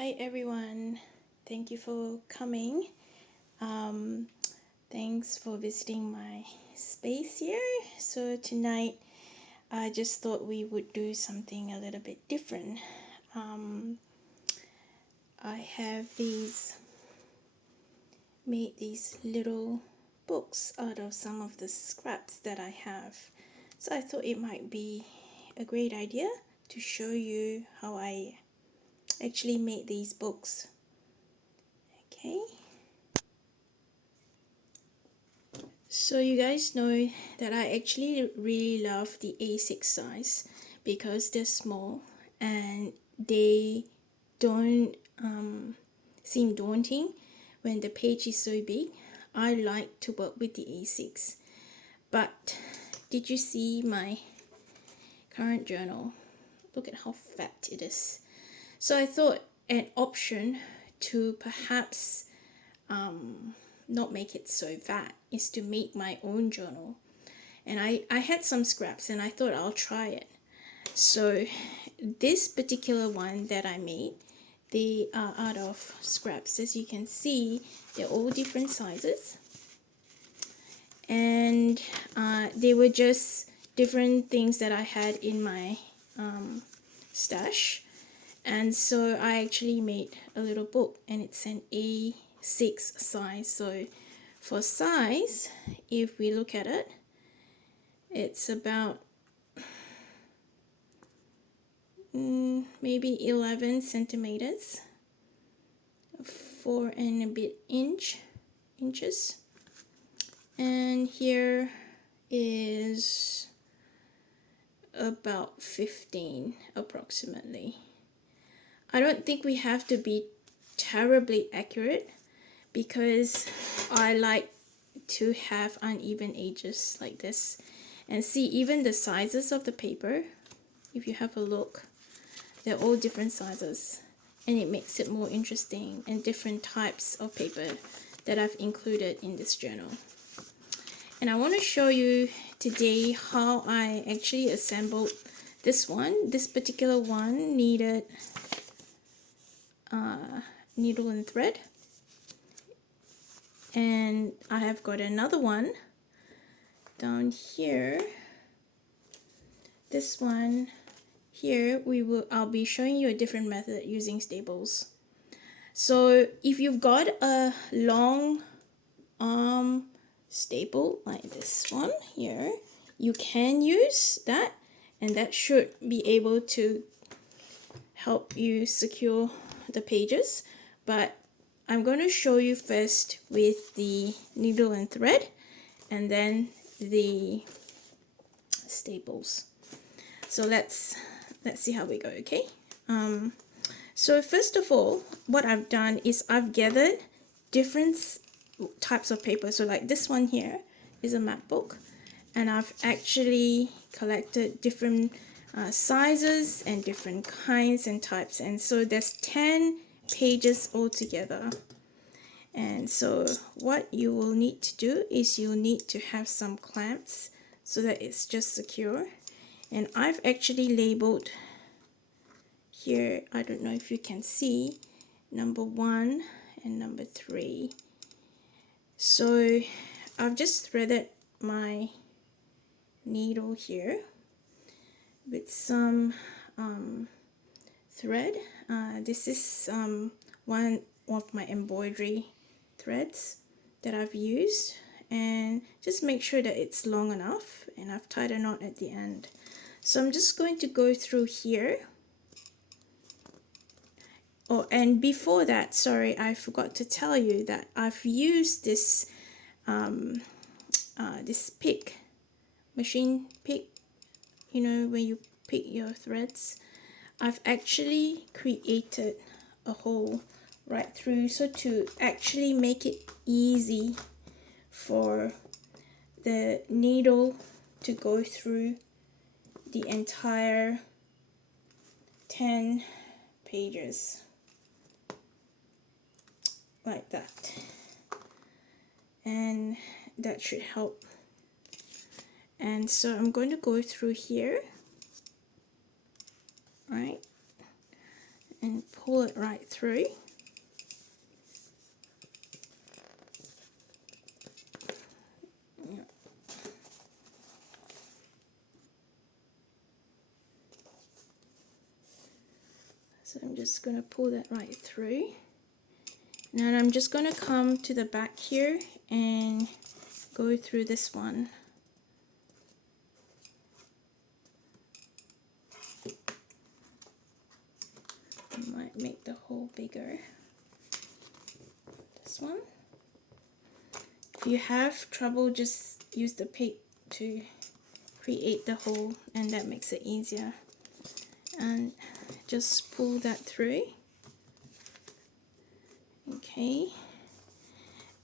Hi everyone, thank you for coming. Thanks for visiting my space here. So tonight I just thought we would do something a little bit different. I have made these little books out of some of the scraps that I have. So I thought it might be a great idea to show you how I actually made these books. Okay. So you guys know that I actually really love the A6 size because they're small and they don't seem daunting when the page is so big. I like to work with the A6. But did you see my current journal? Look at how fat it is. So I thought an option to perhaps not make it so fat is to make my own journal. And I had some scraps and I thought I'll try it. So this particular one that I made, they are out of scraps. As you can see, they're all different sizes. And they were just different things that I had in my stash. And so I actually made a little book and it's an A6 size. So for size, if we look at it, it's about maybe 11 centimeters, 4 and a bit inches. And here is about 15 approximately. I don't think we have to be terribly accurate because I like to have uneven edges like this. And see, even the sizes of the paper, if you have a look, they're all different sizes and it makes it more interesting, and different types of paper that I've included in this journal. And I want to show you today how I actually assembled this one. This particular one needed needle and thread, and I have got another one down here. This one here, I'll be showing you a different method using staples. So if you've got a long arm staple like this one here, you can use that, and that should be able to help you secure the pages. But I'm going to show you first with the needle and thread and then the staples. So let's see how we go. Okay. So first of all, what I've done is I've gathered different types of paper. So like this one here is a map book, and I've actually collected different sizes and different kinds and types, and so there's 10 pages altogether. And so what you will need to do is you'll need to have some clamps so that it's just secure. And I've actually labeled here, I don't know if you can see, number 1 and number 3. So I've just threaded my needle here with some thread. This is one of my embroidery threads that I've used, and just make sure that it's long enough, and I've tied a knot at the end. So I'm just going to go through here. Oh, and before that, sorry, I forgot to tell you that I've used this this pick, machine pick, you know, when you pick your threads. I've actually created a hole right through, so to actually make it easy for the needle to go through the entire 10 pages like that, and that should help. And so I'm going to go through here, right, and pull it right through. So I'm just going to pull that right through. Now I'm just going to come to the back here and go through this one. I might make the hole bigger. This one. If you have trouble, just use the tape to create the hole, and that makes it easier. And just pull that through. Okay.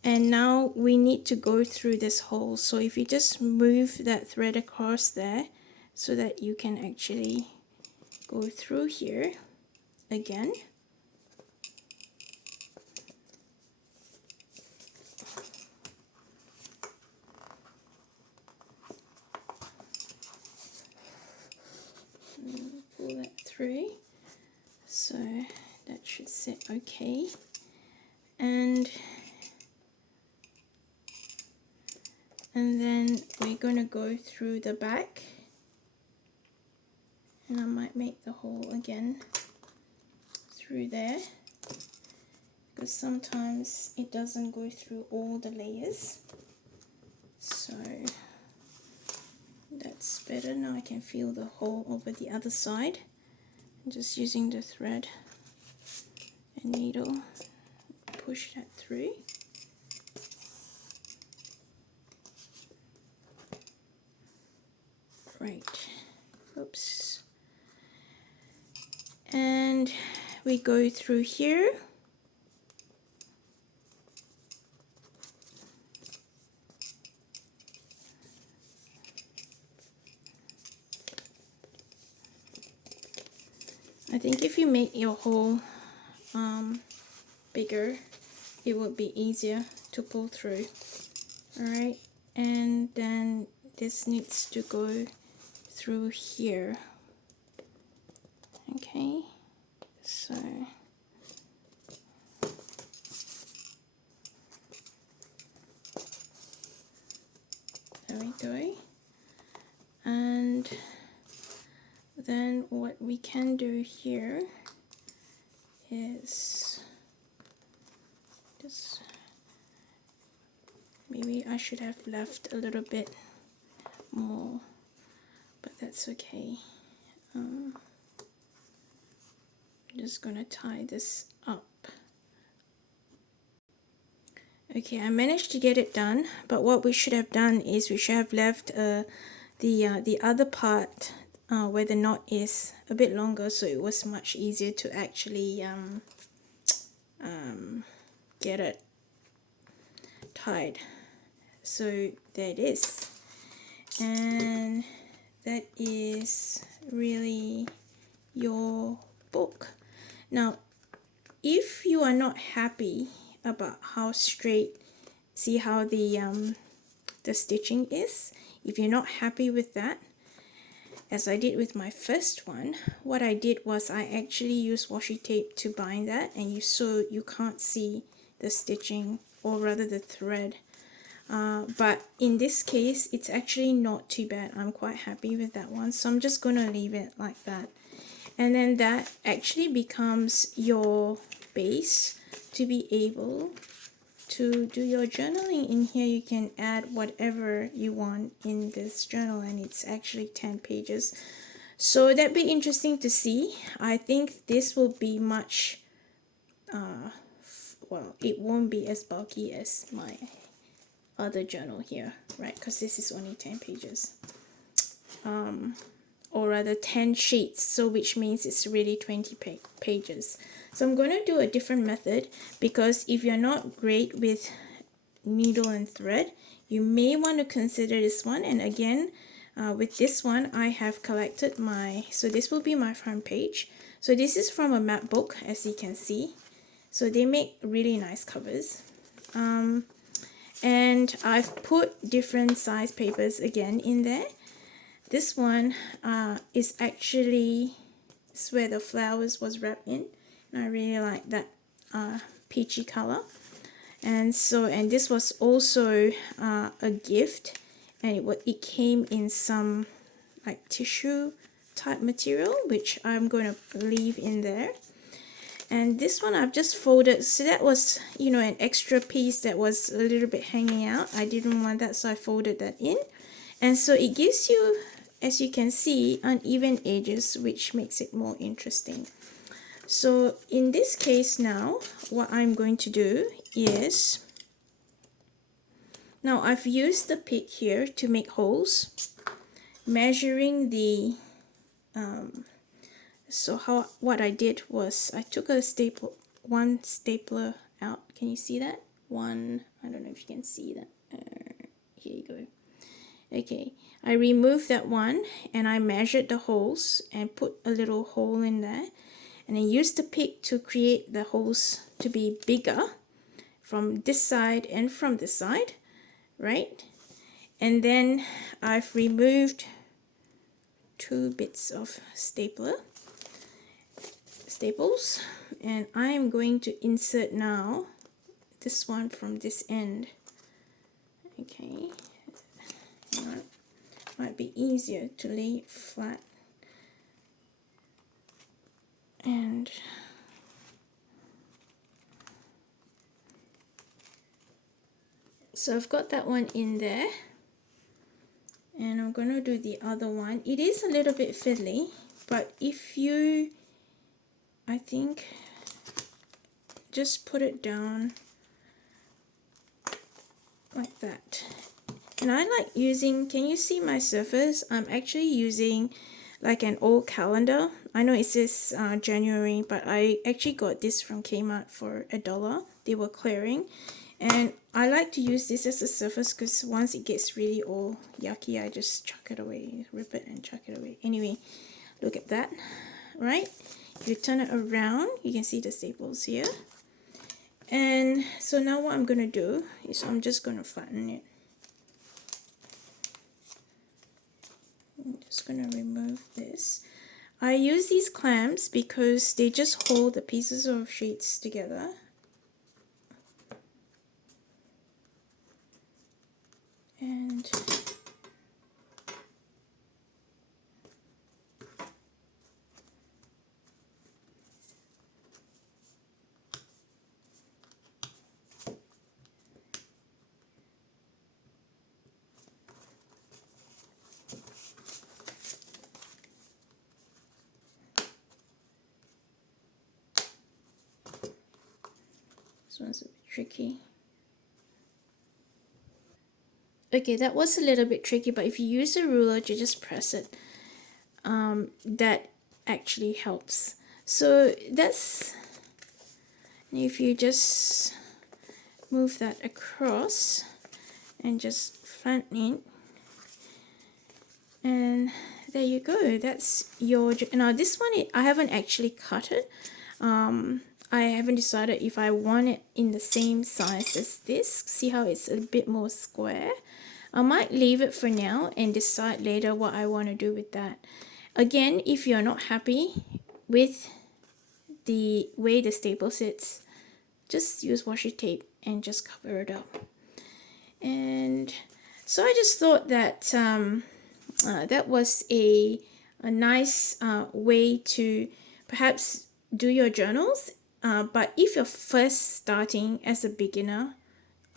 And now we need to go through this hole. So if you just move that thread across there so that you can actually go through here again. Pull that through. So that should sit okay. And then we're going to go through the back, and I might make the hole again through there, because sometimes it doesn't go through all the layers. So that's better. Now I can feel the hole over the other side. I'm just using the thread and needle, push that through. Right, oops, and we go through here. I think if you make your hole bigger, it would be easier to pull through. Alright, and then this needs to go through here. Okay, so there we go. And then what we can do here is just, maybe I should have left a little bit more, but that's okay. I'm just gonna tie this up. Okay, I managed to get it done, but what we should have done is we should have left the other part where the knot is a bit longer, so it was much easier to actually get it tied. So there it is, and that is really your book. Now if you are not happy about how straight, see how the stitching is, if you're not happy with that, as I did with my first one, what I did was I actually used washi tape to bind that, and you can't see the stitching, or rather the thread. But in this case, it's actually not too bad. I'm quite happy with that one, so I'm just gonna leave it like that. And then that actually becomes your base to be able to do your journaling. In here you can add whatever you want in this journal, and it's actually 10 pages. So that'd be interesting to see. I think this will be much, well, it won't be as bulky as my other journal here, right? Because this is only 10 pages. Or rather 10 sheets, so which means it's really 20 pages. So I'm going to do a different method, because if you're not great with needle and thread, you may want to consider this one. And again, with this one I have collected so this will be my front page. So this is from a map book, as you can see. So they make really nice covers. And I've put different size papers again in there. This one is actually where the flowers was wrapped in. I really like that peachy color. And this was also a gift, and it came in some like tissue type material, which I'm going to leave in there. And this one I've just folded, so that was, you know, an extra piece that was a little bit hanging out. I didn't want that, so I folded that in. And so it gives you, as you can see, uneven edges, which makes it more interesting. So in this case now, what I'm going to do is, now I've used the pick here to make holes, measuring the, what I did was I took one stapler out. Can you see that? One, I don't know if you can see that. Here you go. Okay, I removed that one and I measured the holes and put a little hole in there. And I used the pick to create the holes to be bigger from this side and from this side, right? And then I've removed 2 bits of staples, and I am going to insert now this one from this end. Okay, might be easier to lay it flat. And so I've got that one in there, and I'm going to do the other one. It is a little bit fiddly, but if you, I think, just put it down like that. And I like using, can you see my surface? I'm actually using like an old calendar. I know it says January, but I actually got this from Kmart for $1. They were clearing. And I like to use this as a surface because once it gets really all yucky, I just chuck it away, rip it and chuck it away. Anyway, look at that, right? If you turn it around, you can see the staples here. And so now what I'm going to do is I'm just going to flatten it. I'm just going to remove this. I use these clamps because they just hold the pieces of sheets together. And this one's a bit tricky. Okay, that was a little bit tricky, but if you use a ruler to just press it, that actually helps. So that's, if you just move that across and just flatten it, and there you go. That's your, now this one, I haven't actually cut it. I haven't decided if I want it in the same size as this. See how it's a bit more square? I might leave it for now and decide later what I want to do with that. Again, if you're not happy with the way the staple sits, just use washi tape and just cover it up. And so I just thought that that was a nice way to perhaps do your journals. But if you're first starting as a beginner,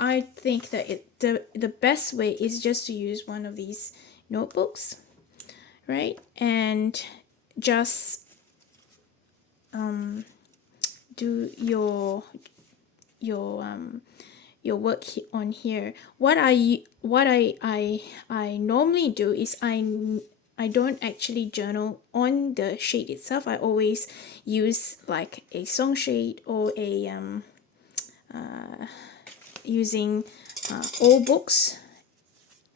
I think that the best way is just to use one of these notebooks, right? And just do your work on here. What I normally do is I don't actually journal on the sheet itself. I always use like a song sheet or a using old books.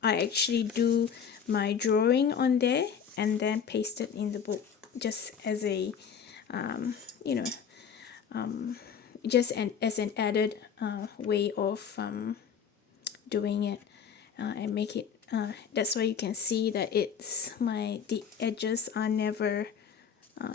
I actually do my drawing on there and then paste it in the book, just as a you know, just as an added way of doing it, and make it that's why you can see that the edges are never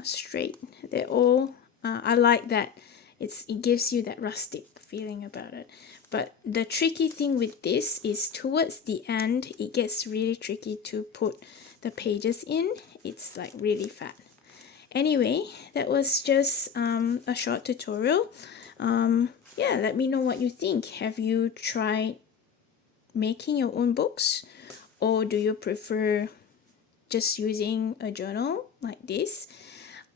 straight. They're all I like that it gives you that rustic feeling about it. But the tricky thing with this is towards the end, it gets really tricky to put the pages in. It's like really fat. Anyway, that was just a short tutorial. Yeah, let me know what you think. Have you tried making your own books, or do you prefer just using a journal like this?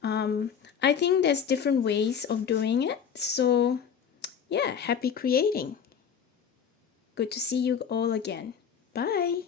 I think there's different ways of doing it. So yeah, happy creating. Good to see you all again. Bye.